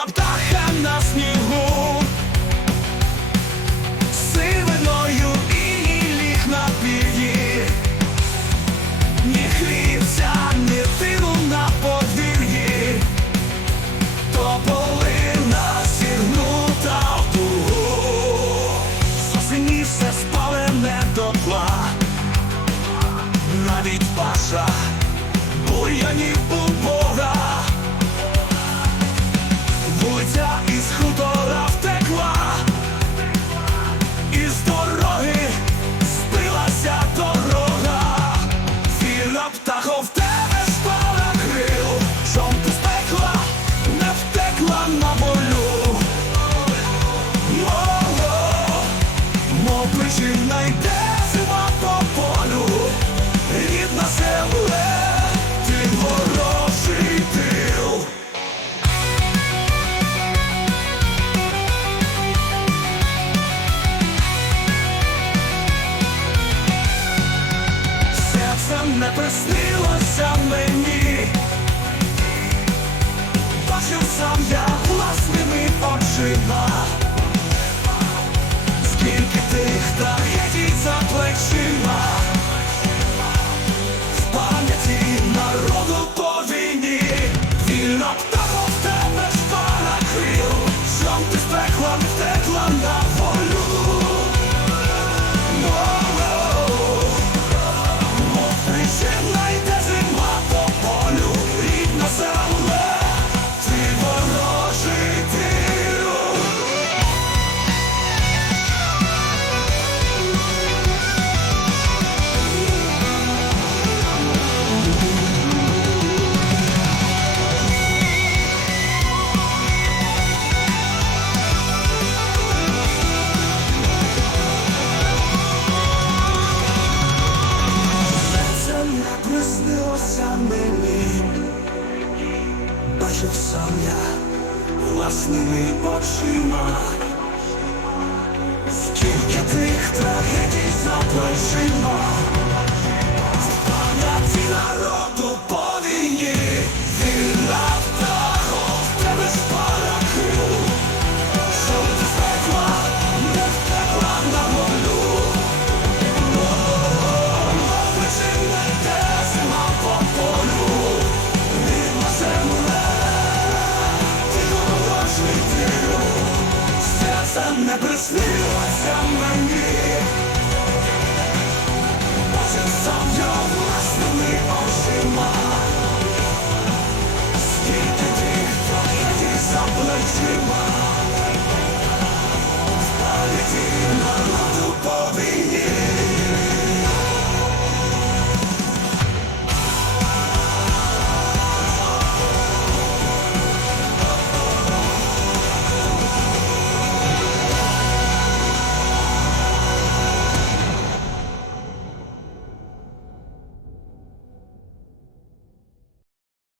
крила птаха на снігу, сивиною і ліг на пір'ї, ні хлібця, ні тину на подвір'ї, то полина сігнута в дугу, Сосені все спалене дотла, навіть паша бур'янів у Бога. Причина йде зима по полю, рідна земле, бачив сам я власними очима, скільки тих трагедій за плечима. не приснилася мені.